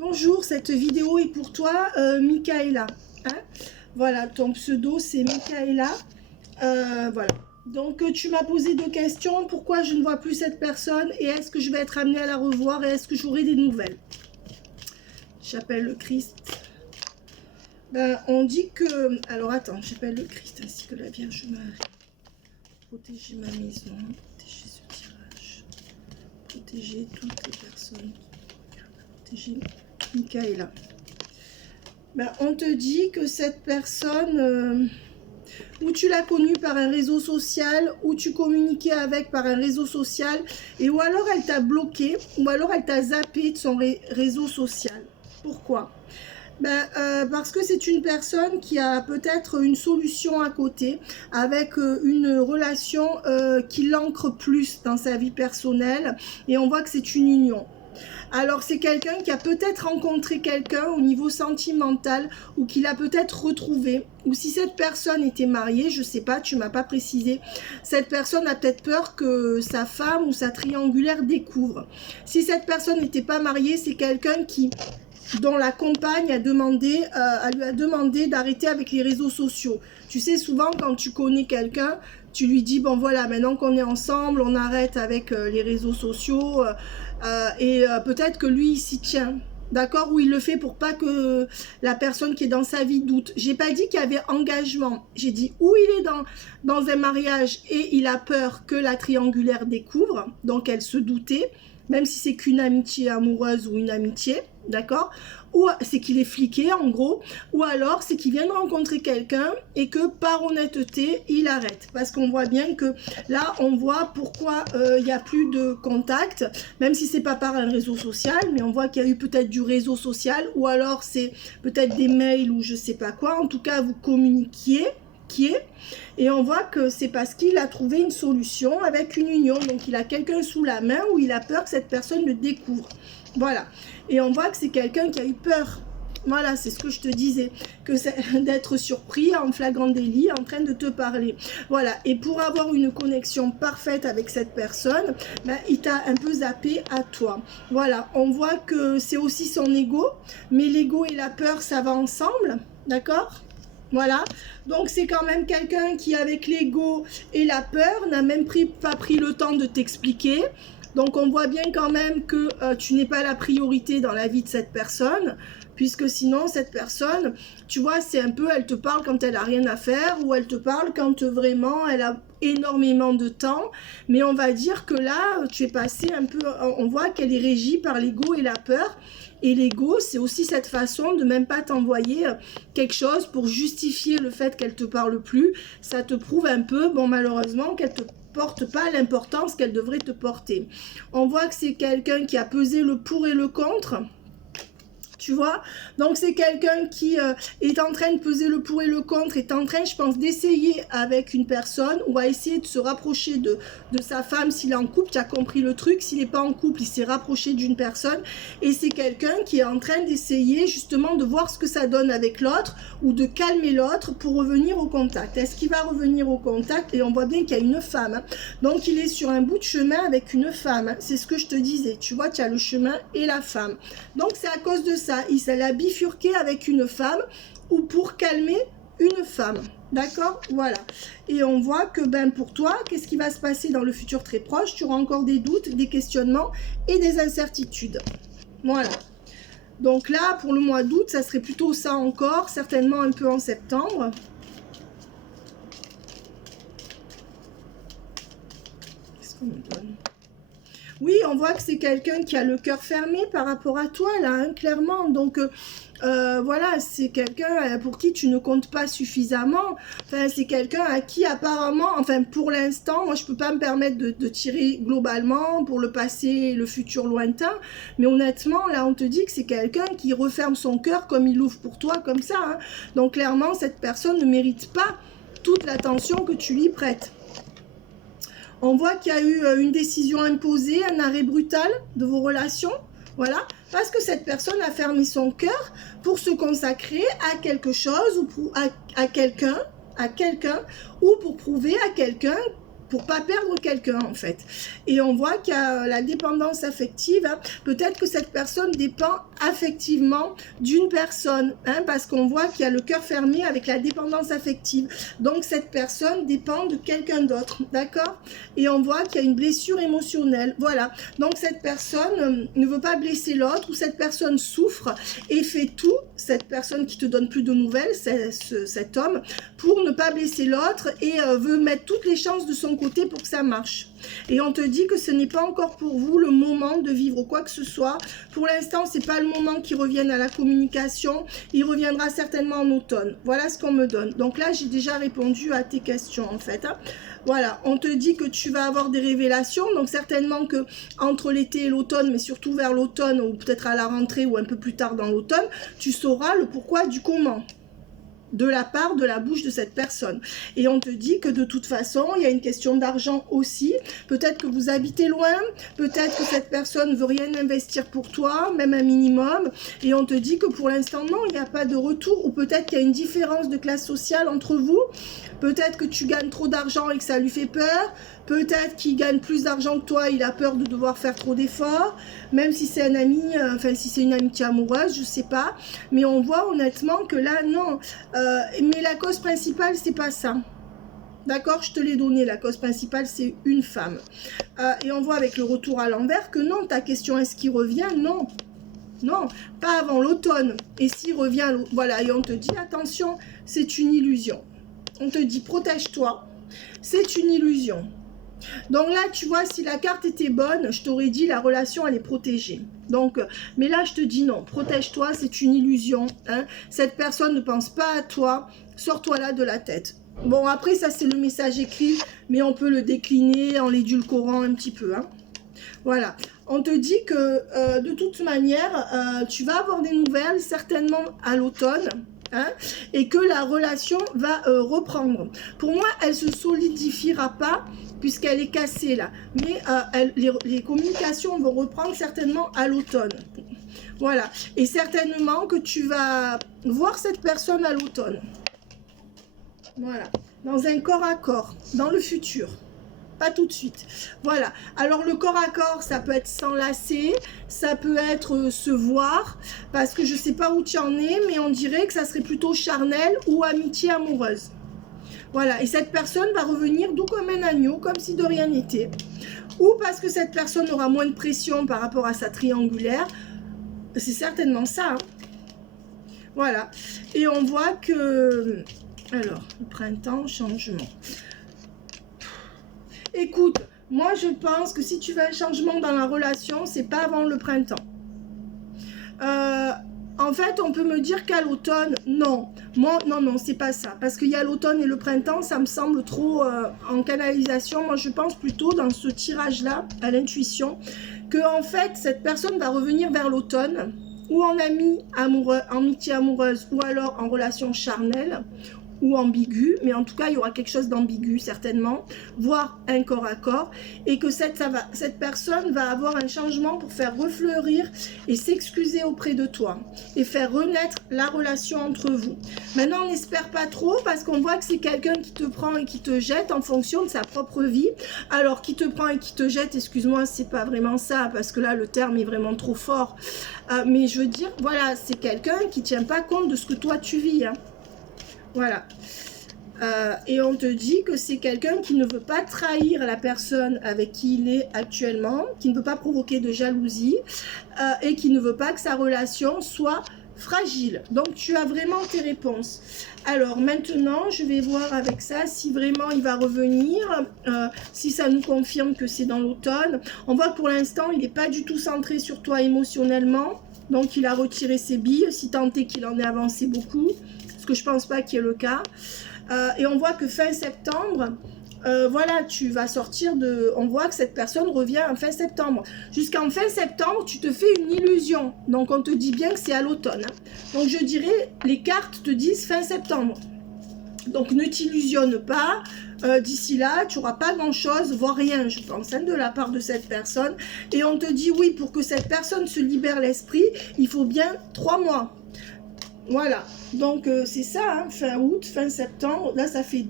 Bonjour, cette vidéo est pour toi, Michaela. Hein, voilà, ton pseudo c'est Michaela. Voilà. Donc tu m'as posé deux questions. Pourquoi je ne vois plus cette personne et est-ce que je vais être amenée à la revoir et est-ce que j'aurai des nouvelles? J'appelle le Christ. Ben, on dit que... Alors attends, j'appelle le Christ ainsi que la Vierge Marie. Protéger ma maison, protéger ce tirage, protéger toutes les personnes, protéger Michaela. Ben, on te dit que cette personne, ou tu l'as connue par un réseau social, ou tu communiquais avec par un réseau social, et ou alors elle t'a bloqué, ou alors elle t'a zappé de son réseau social. Pourquoi? Parce que c'est une personne qui a peut-être une solution à côté, avec une relation qui l'ancre plus dans sa vie personnelle, et on voit que c'est une union. Alors c'est quelqu'un qui a peut-être rencontré quelqu'un au niveau sentimental ou qu'il a peut-être retrouvé. Ou si cette personne était mariée, je sais pas, tu m'as pas précisé. Cette personne a peut-être peur que sa femme ou sa triangulaire découvre. Si cette personne n'était pas mariée, c'est quelqu'un dont la compagne a demandé, lui a demandé d'arrêter avec les réseaux sociaux. Tu sais, souvent quand tu connais quelqu'un, tu lui dis, bon voilà, maintenant qu'on est ensemble, on arrête avec les réseaux sociaux, peut-être que lui, il s'y tient. D'accord? Ou il le fait pour pas que la personne qui est dans sa vie doute. J'ai pas dit qu'il y avait engagement. J'ai dit où il est dans un mariage et il a peur que la triangulaire découvre. Donc elle se doutait, même si c'est qu'une amitié amoureuse ou une amitié. D'accord? Ou c'est qu'il est fliqué en gros, ou alors c'est qu'il vient de rencontrer quelqu'un et que par honnêteté il arrête, parce qu'on voit bien que là on voit pourquoi il n'y a plus de contact, même si c'est pas par un réseau social, mais on voit qu'il y a eu peut-être du réseau social, ou alors c'est peut-être des mails ou je sais pas quoi, en tout cas vous communiquiez, et on voit que c'est parce qu'il a trouvé une solution avec une union, donc il a quelqu'un sous la main ou il a peur que cette personne le découvre. Voilà, et on voit que c'est quelqu'un qui a eu peur. Voilà, c'est ce que je te disais, que c'est d'être surpris en flagrant délit, en train de te parler. Voilà, et pour avoir une connexion parfaite avec cette personne, il t'a un peu zappé à toi. Voilà, on voit que c'est aussi son ego, mais l'ego et la peur, ça va ensemble, d'accord ? Voilà, donc c'est quand même quelqu'un qui, avec l'ego et la peur, n'a même pas pris le temps de t'expliquer. Donc on voit bien quand même que tu n'es pas la priorité dans la vie de cette personne, puisque sinon cette personne, tu vois, c'est un peu, elle te parle quand elle a rien à faire, ou elle te parle quand vraiment elle a énormément de temps, mais on va dire que là, tu es passé un peu, on voit qu'elle est régie par l'ego et la peur, et l'ego, c'est aussi cette façon de même pas t'envoyer quelque chose pour justifier le fait qu'elle te parle plus. Ça te prouve un peu, bon malheureusement, qu'elle te porte pas l'importance qu'elle devrait te porter. On voit que c'est quelqu'un qui a pesé le pour et le contre. Tu vois, donc c'est quelqu'un qui est en train de peser le pour et le contre, est en train, je pense, d'essayer avec une personne, ou à essayer de se rapprocher de sa femme s'il est en couple. Tu as compris le truc, s'il n'est pas en couple, il s'est rapproché d'une personne, et c'est quelqu'un qui est en train d'essayer justement de voir ce que ça donne avec l'autre, ou de calmer l'autre pour revenir au contact. Est-ce qu'il va revenir au contact? Et on voit bien qu'il y a une femme, hein. Donc il est sur un bout de chemin avec une femme, hein. C'est ce que je te disais, tu vois, tu as le chemin et la femme. Donc c'est à cause de ça. Il s'est bifurqué avec une femme, ou pour calmer une femme. D'accord? Voilà. Et on voit que pour toi, qu'est-ce qui va se passer dans le futur très proche? Tu auras encore des doutes, des questionnements et des incertitudes. Voilà. Donc là, pour le mois d'août, ça serait plutôt ça encore, certainement un peu en septembre. Qu'est-ce qu'on me donne? Oui, on voit que c'est quelqu'un qui a le cœur fermé par rapport à toi, là, hein, clairement. Donc, voilà, c'est quelqu'un pour qui tu ne comptes pas suffisamment. Enfin, c'est quelqu'un à qui, apparemment, enfin, pour l'instant, moi, je peux pas me permettre de tirer globalement pour le passé et le futur lointain. Mais honnêtement, là, on te dit que c'est quelqu'un qui referme son cœur comme il l'ouvre pour toi, comme ça, hein. Donc, clairement, cette personne ne mérite pas toute l'attention que tu lui prêtes. On voit qu'il y a eu une décision imposée, un arrêt brutal de vos relations. Voilà, parce que cette personne a fermé son cœur pour se consacrer à quelque chose, ou à quelqu'un, ou pour prouver à quelqu'un pour pas perdre quelqu'un en fait. Et on voit qu'il y a la dépendance affective, hein. Peut-être que cette personne dépend affectivement d'une personne, hein, parce qu'on voit qu'il y a le cœur fermé avec la dépendance affective. Donc cette personne dépend de quelqu'un d'autre, d'accord? Et on voit qu'il y a une blessure émotionnelle, voilà. Donc cette personne ne veut pas blesser l'autre, ou cette personne souffre et fait tout, cette personne qui te donne plus de nouvelles, cet homme, pour ne pas blesser l'autre et veut mettre toutes les chances de son côté pour que ça marche. Et on te dit que ce n'est pas encore pour vous le moment de vivre quoi que ce soit. Pour l'instant, c'est pas le moment qu'il revienne à la communication. Il reviendra certainement en automne. Voilà ce qu'on me donne. Donc là, j'ai déjà répondu à tes questions en fait, hein. Voilà, on te dit que tu vas avoir des révélations. Donc certainement que entre l'été et l'automne, mais surtout vers l'automne, ou peut-être à la rentrée ou un peu plus tard dans l'automne, tu sauras le pourquoi du comment, de la part, de la bouche de cette personne. Et on te dit que de toute façon, il y a une question d'argent aussi. Peut-être que vous habitez loin, peut-être que cette personne ne veut rien investir pour toi, même un minimum. Et on te dit que pour l'instant, non, il n'y a pas de retour. Ou peut-être qu'il y a une différence de classe sociale entre vous. Peut-être que tu gagnes trop d'argent et que ça lui fait peur. Peut-être qu'il gagne plus d'argent que toi, il a peur de devoir faire trop d'efforts. Même si c'est un ami, enfin si c'est une amitié amoureuse, je sais pas. Mais on voit honnêtement que là, non. Mais la cause principale, c'est pas ça. D'accord, je te l'ai donné. La cause principale, c'est une femme. Et on voit avec le retour à l'envers que non, ta question, est-ce qu'il revient? Non. Non, pas avant l'automne. Et s'il revient, voilà, et on te dit, attention, c'est une illusion. On te dit, protège-toi. C'est une illusion. Donc là, tu vois, si la carte était bonne, je t'aurais dit la relation, elle est protégée. Donc, mais là, je te dis non, protège-toi, c'est une illusion, hein. Cette personne ne pense pas à toi, sors-toi là de la tête. Bon, après, ça, c'est le message écrit, mais on peut le décliner en l'édulcorant un petit peu, hein. Voilà. On te dit que, de toute manière, tu vas avoir des nouvelles, certainement à l'automne. Hein, et que la relation va reprendre. Pour moi, elle se solidifiera pas puisqu'elle est cassée là. Mais les communications vont reprendre certainement à l'automne. Voilà. Et certainement que tu vas voir cette personne à l'automne. Voilà. Dans un corps à corps, dans le futur. Pas tout de suite. Voilà. Alors, le corps à corps, ça peut être s'enlacer, ça peut être se voir, parce que je sais pas où tu en es, mais on dirait que ça serait plutôt charnel ou amitié amoureuse. Voilà. Et cette personne va revenir doux comme un agneau, comme si de rien n'était. Ou parce que cette personne aura moins de pression par rapport à sa triangulaire. C'est certainement ça, hein. Voilà. Et on voit que... Alors, le printemps, changement. Écoute, moi je pense que si tu veux un changement dans la relation, c'est pas avant le printemps. En fait, on peut me dire qu'à l'automne, non. Moi, non, c'est pas ça. Parce qu'il y a l'automne et le printemps, ça me semble trop en canalisation. Moi, je pense plutôt dans ce tirage-là, à l'intuition, que en fait, cette personne va revenir vers l'automne, ou en amitié amoureuse, ou alors en relation charnelle, ou ambigu, mais en tout cas il y aura quelque chose d'ambigu certainement, voire un corps à corps, et que cette personne va avoir un changement pour faire refleurir et s'excuser auprès de toi et faire renaître la relation entre vous. Maintenant, on n'espère pas trop parce qu'on voit que c'est quelqu'un qui te prend et qui te jette en fonction de sa propre vie. Alors qui te prend et qui te jette, excuse-moi, c'est pas vraiment ça parce que là le terme est vraiment trop fort, mais je veux dire, voilà, c'est quelqu'un qui tient pas compte de ce que toi tu vis, hein. Voilà. Et on te dit que c'est quelqu'un qui ne veut pas trahir la personne avec qui il est actuellement, qui ne veut pas provoquer de jalousie et qui ne veut pas que sa relation soit fragile. Donc tu as vraiment tes réponses. Alors maintenant, je vais voir avec ça si vraiment il va revenir, si ça nous confirme que c'est dans l'automne. On voit que pour l'instant, il n'est pas du tout centré sur toi émotionnellement. Donc il a retiré ses billes, si tant est qu'il en ait avancé beaucoup. Que je pense pas qu'il y ait le cas. Et on voit que fin septembre, voilà, tu vas sortir de... On voit que cette personne revient en fin septembre. Jusqu'en fin septembre, tu te fais une illusion. Donc, on te dit bien que c'est à l'automne, hein. Donc, je dirais, les cartes te disent fin septembre. Donc, ne t'illusionne pas. D'ici là, tu n'auras pas grand-chose, voire rien, je pense, hein, de la part de cette personne. Et on te dit, oui, pour que cette personne se libère l'esprit, il faut bien 3 mois. Voilà, donc c'est ça, hein, fin août, fin septembre, là ça fait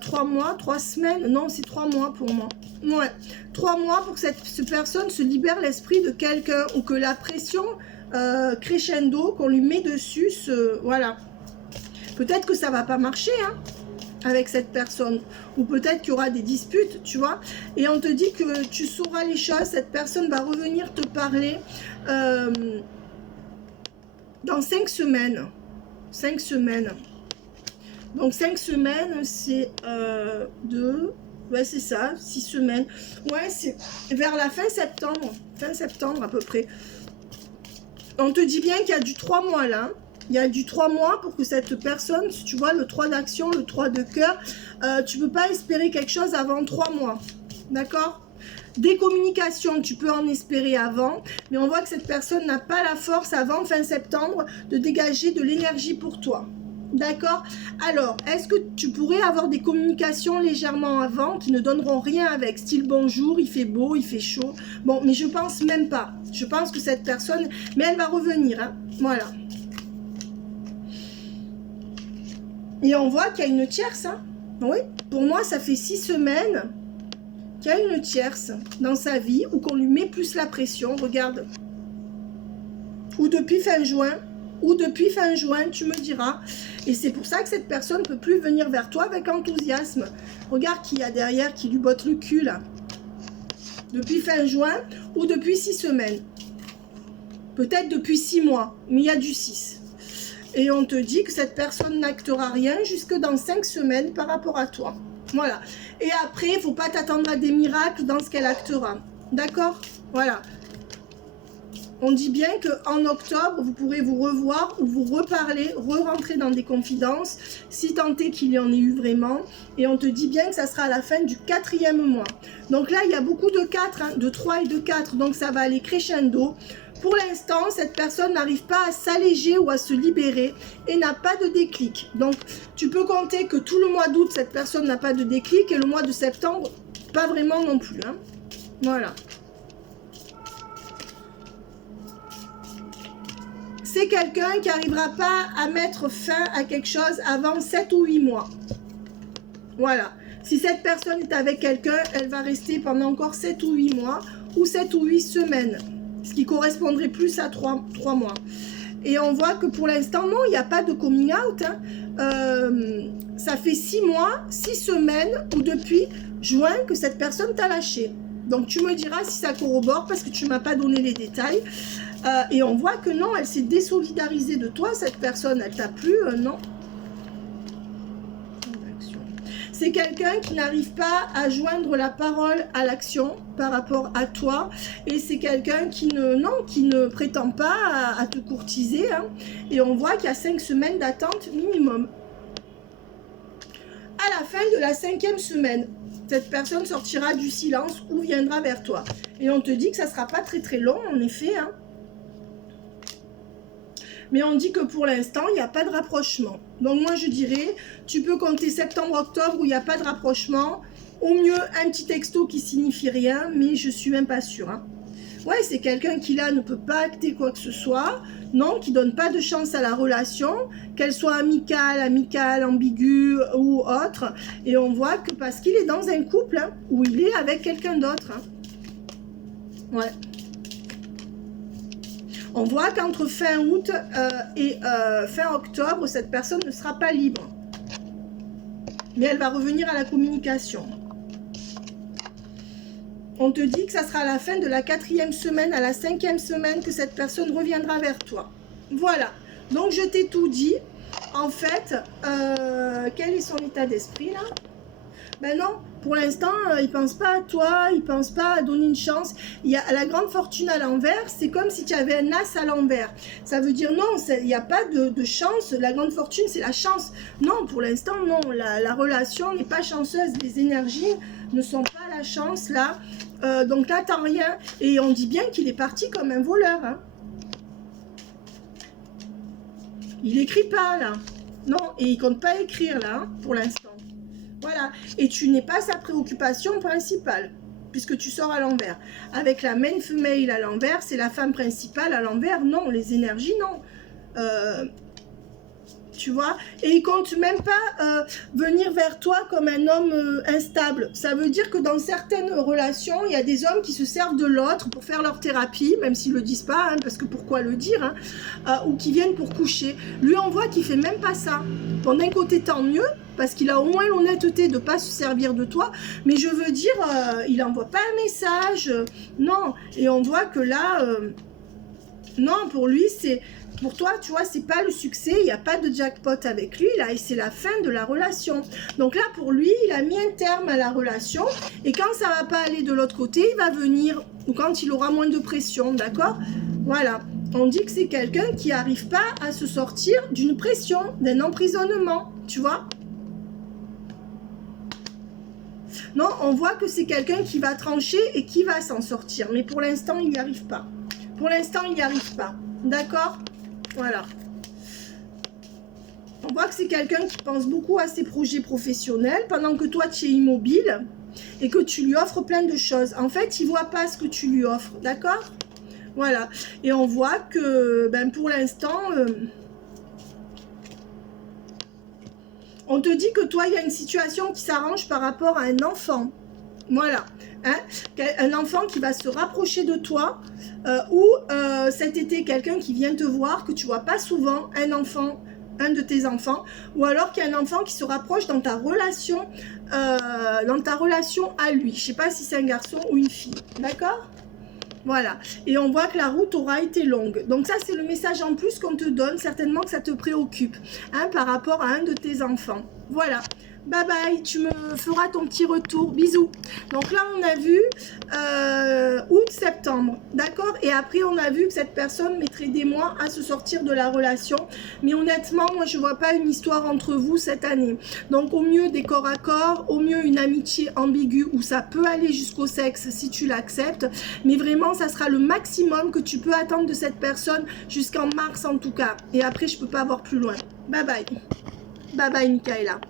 3 mois, 3 semaines, non c'est 3 mois pour moi. Ouais, 3 mois pour que cette personne se libère l'esprit de quelqu'un ou que la pression crescendo qu'on lui met dessus, voilà. Peut-être que ça va pas marcher, hein, avec cette personne, ou peut-être qu'il y aura des disputes, tu vois, et on te dit que tu sauras les choses, cette personne va revenir te parler dans 5 semaines. 5 semaines. Donc 5 semaines, c'est 2, ouais c'est ça, 6 semaines. Ouais, c'est vers la fin septembre à peu près. On te dit bien qu'il y a du 3 mois là. Il y a du 3 mois pour que cette personne, tu vois, le 3 d'action, le 3 de cœur, tu ne peux pas espérer quelque chose avant 3 mois. D'accord ? Des communications, tu peux en espérer avant, mais on voit que cette personne n'a pas la force avant fin septembre de dégager de l'énergie pour toi. D'accord? Alors, est-ce que tu pourrais avoir des communications légèrement avant qui ne donneront rien avec, style bonjour, il fait beau, il fait chaud. Bon, mais je pense même pas. Je pense que cette personne, mais elle va revenir, hein. Voilà. Et on voit qu'il y a une tierce, hein. Oui, pour moi, ça fait 6 semaines qu'il y a une tierce dans sa vie ou qu'on lui met plus la pression. Regarde. Ou depuis fin juin, tu me diras. Et c'est pour ça que cette personne ne peut plus venir vers toi avec enthousiasme. Regarde qui y a derrière qui lui botte le cul, là. Depuis fin juin ou depuis 6 semaines. Peut-être depuis 6 mois, mais il y a du 6. Et on te dit que cette personne n'actera rien jusque dans 5 semaines par rapport à toi. Voilà. Et après, il ne faut pas t'attendre à des miracles dans ce qu'elle actera. D'accord? Voilà. On dit bien qu'en octobre, vous pourrez vous revoir ou vous reparler, re-rentrer dans des confidences, si tant est qu'il y en ait eu vraiment. Et on te dit bien que ça sera à la fin du 4e mois. Donc là, il y a beaucoup de 4, hein, de 3 et de 4. Donc ça va aller crescendo. Pour l'instant, cette personne n'arrive pas à s'alléger ou à se libérer et n'a pas de déclic. Donc, tu peux compter que tout le mois d'août, cette personne n'a pas de déclic et le mois de septembre, pas vraiment non plus. Hein. Voilà. C'est quelqu'un qui n'arrivera pas à mettre fin à quelque chose avant 7 ou 8 mois. Voilà. Si cette personne est avec quelqu'un, elle va rester pendant encore 7 ou 8 mois ou 7 ou 8 semaines. Ce qui correspondrait plus à 3 mois. Et on voit que pour l'instant, non, il n'y a pas de coming out. Hein. Ça fait 6 mois, 6 semaines ou depuis juin que cette personne t'a lâché. Donc tu me diras si ça corrobore parce que tu ne m'as pas donné les détails. Et on voit que non, elle s'est désolidarisée de toi, cette personne, elle t'a plu, non. C'est quelqu'un qui n'arrive pas à joindre la parole à l'action par rapport à toi. Et c'est quelqu'un qui ne prétend pas à te courtiser. Hein. Et on voit qu'il y a 5 semaines d'attente minimum. À la fin de la 5e semaine, cette personne sortira du silence ou viendra vers toi. Et on te dit que ça ne sera pas très très long, en effet. Hein. Mais on dit que pour l'instant, il n'y a pas de rapprochement. Donc moi, je dirais, tu peux compter septembre-octobre où il n'y a pas de rapprochement. Au mieux, un petit texto qui signifie rien, mais je suis même pas sûre. Hein. Ouais, c'est quelqu'un qui là ne peut pas acter quoi que ce soit. Non, qui donne pas de chance à la relation, qu'elle soit amicale, ambiguë ou autre. Et on voit que parce qu'il est dans un couple, hein, où il est avec quelqu'un d'autre. Hein. Ouais. On voit qu'entre fin août et fin octobre, cette personne ne sera pas libre. Mais elle va revenir à la communication. On te dit que ça sera à la fin de la 4e semaine, à la 5e semaine, que cette personne reviendra vers toi. Voilà. Donc, je t'ai tout dit. En fait, quel est son état d'esprit, là? Ben non, pour l'instant, il ne pense pas à toi, il ne pense pas à donner une chance. Il y a la grande fortune à l'envers, c'est comme si tu avais un as à l'envers. Ça veut dire non, il n'y a pas de chance, la grande fortune c'est la chance. Non, pour l'instant, non, la relation n'est pas chanceuse, les énergies ne sont pas la chance là. Donc là, t'as rien. Et on dit bien qu'il est parti comme un voleur. Hein. Il n'écrit pas là. Non, et il ne compte pas écrire là, hein, pour l'instant. Voilà, et tu n'es pas sa préoccupation principale, puisque tu sors à l'envers. Avec la main female à l'envers, c'est la femme principale à l'envers, non, les énergies, non. Tu vois, et il compte même pas venir vers toi comme un homme instable. Ça veut dire que dans certaines relations, il y a des hommes qui se servent de l'autre pour faire leur thérapie, même s'ils le disent pas, hein, parce que pourquoi le dire, hein, ou qui viennent pour coucher. Lui, on voit qu'il fait même pas ça. Bon, d'un côté, tant mieux, parce qu'il a au moins l'honnêteté de pas se servir de toi, mais je veux dire, il envoie pas un message, non, et on voit que là, non, pour lui, c'est... Pour toi, tu vois, c'est pas le succès, il n'y a pas de jackpot avec lui, là, et c'est la fin de la relation. Donc là, pour lui, il a mis un terme à la relation, et quand ça va pas aller de l'autre côté, il va venir, ou quand il aura moins de pression, d'accord? Voilà. On dit que c'est quelqu'un qui n'arrive pas à se sortir d'une pression, d'un emprisonnement, tu vois? Non, on voit que c'est quelqu'un qui va trancher et qui va s'en sortir, mais pour l'instant, il n'y arrive pas. Pour l'instant, il n'y arrive pas, d'accord? Voilà. On voit que c'est quelqu'un qui pense beaucoup à ses projets professionnels pendant que toi, tu es immobile et que tu lui offres plein de choses. En fait, il ne voit pas ce que tu lui offres, d'accord? Voilà. Et on voit que ben, pour l'instant, on te dit que toi, il y a une situation qui s'arrange par rapport à un enfant. Voilà. Hein? Un enfant qui va se rapprocher de toi ou cet été, quelqu'un qui vient te voir, que tu vois pas souvent, un enfant, un de tes enfants, ou alors qu'il y a un enfant qui se rapproche dans ta relation à lui. Je sais pas si c'est un garçon ou une fille. D'accord? Voilà. Et on voit que la route aura été longue. Donc ça, c'est le message en plus qu'on te donne. Certainement que ça te préoccupe hein, par rapport à un de tes enfants. Voilà. Bye bye, tu me feras ton petit retour. Bisous. Donc là, on a vu août-septembre, d'accord? Et après, on a vu que cette personne mettrait des mois à se sortir de la relation. Mais honnêtement, moi, je ne vois pas une histoire entre vous cette année. Donc, au mieux, des corps à corps, au mieux, une amitié ambiguë où ça peut aller jusqu'au sexe si tu l'acceptes. Mais vraiment, ça sera le maximum que tu peux attendre de cette personne jusqu'en mars en tout cas. Et après, je ne peux pas avoir plus loin. Bye bye. Bye bye, Michaela.